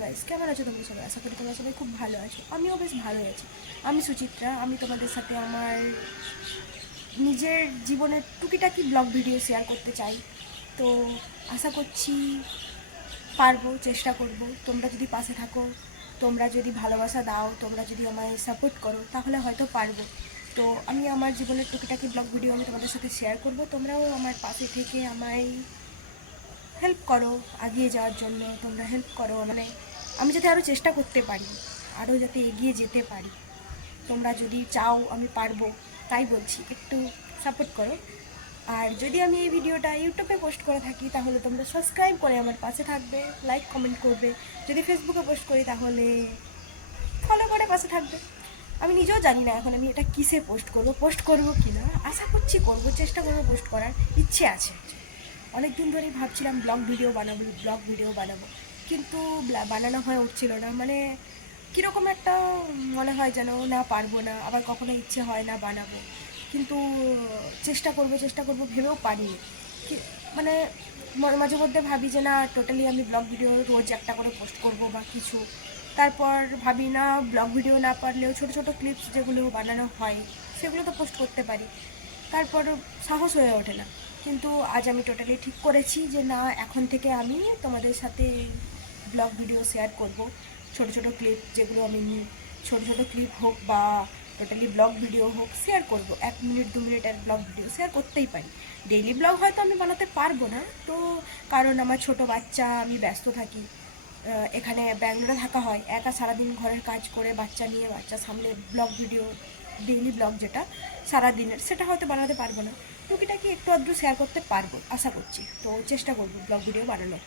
Guys, কেমন আছো তোমরা সবাই? আশা করি তোমরা সবাই খুব ভালো আছো। আমিও বেশ ভালোই আছি। আমি সুচিত্রা। আমি তোমাদের সাথে আমার নিজের জীবনের টুকিটাকি ব্লগ ভিডিও শেয়ার করতে চাই। তো আশা করছি পারবো, চেষ্টা করব। তোমরা যদি পাশে থাকো, তোমরা যদি ভালোবাসা দাও, তোমরা যদি আমায় সাপোর্ট করো, তাহলে হয়তো পারবো। তো আমি আমার জীবনের টুকিটাকি ব্লগ ভিডিও আমি তোমাদের সাথে শেয়ার করব। তোমরাও আমার পাশে থেকে আমায় হেল্প করো এগিয়ে যাওয়ার জন্য। তোমরা হেল্প করো, মানে আমি যাতে আরও চেষ্টা করতে পারি, আরও যাতে এগিয়ে যেতে পারি। তোমরা যদি চাও আমি পারবো, তাই বলছি একটু সাপোর্ট করো। আর যদি আমি এই ভিডিওটা ইউটিউবে পোস্ট করে থাকি, তাহলে তোমরা সাবস্ক্রাইব করে আমার পাশে থাকবে, লাইক কমেন্ট করবে। যদি ফেসবুকে পোস্ট করি, তাহলে ফলো করে পাশে থাকবে। আমি নিজেও জানি না এখন আমি এটা কিসে পোস্ট করবো কি না। আশা করছি করবো, চেষ্টা করবো, পোস্ট করার ইচ্ছে আছে। অনেক দিন ধরেই ভাবছিলাম ব্লগ ভিডিও বানাবো, কিন্তু বানানো হয়ে উঠছিল না। মানে কীরকম একটা মনে হয় যেন না পারবো না, আবার কখনো ইচ্ছে হয় না বানাবো। কিন্তু চেষ্টা করবো ভেবেও পারিনি। মানে মাঝে মধ্যে ভাবি যে না, টোটালি আমি ব্লগ ভিডিও রোজ একটা করে পোস্ট করব বা কিছু। তারপর ভাবি না, ব্লগ ভিডিও না পারলেও ছোটো ছোটো ক্লিপস যেগুলো বানানো হয় সেগুলো তো পোস্ট করতে পারি। তারপর সাহস হয়ে ওঠে না। কিন্তু আজ আমি টোটালি ঠিক করেছি যে না, এখন থেকে আমি তোমাদের সাথে ব্লগ ভিডিও শেয়ার করব। ছোট ছোট ক্লিপ যেগুলো আমি নিই, ছোট ছোট ক্লিপ হোক বা টোটালি ব্লগ ভিডিও হোক, শেয়ার করব। 1 মিনিট 2 মিনিটের ব্লগ ভিডিও শেয়ার করতেই পারি। ডেইলি ব্লগ হয়তো আমি বানাতে পারবো না, তো কারণ আমার ছোট বাচ্চা, আমি ব্যস্ত থাকি। এখানে ব্যাঙ্গালোরে থাকা হয়, একা সারাদিন ঘরের কাজ করে বাচ্চা নিয়ে, বাচ্চা সামলে ব্লগ ভিডিও, ডেইলি ব্লগ যেটা সারাদিনের, সেটা হয়তো বানাতে পারবো না। টুকিটাকি একটু আধটু শেয়ার করতে পারবো আশা করছি। তো চেষ্টা করবো ব্লগ ভিডিও বানানো।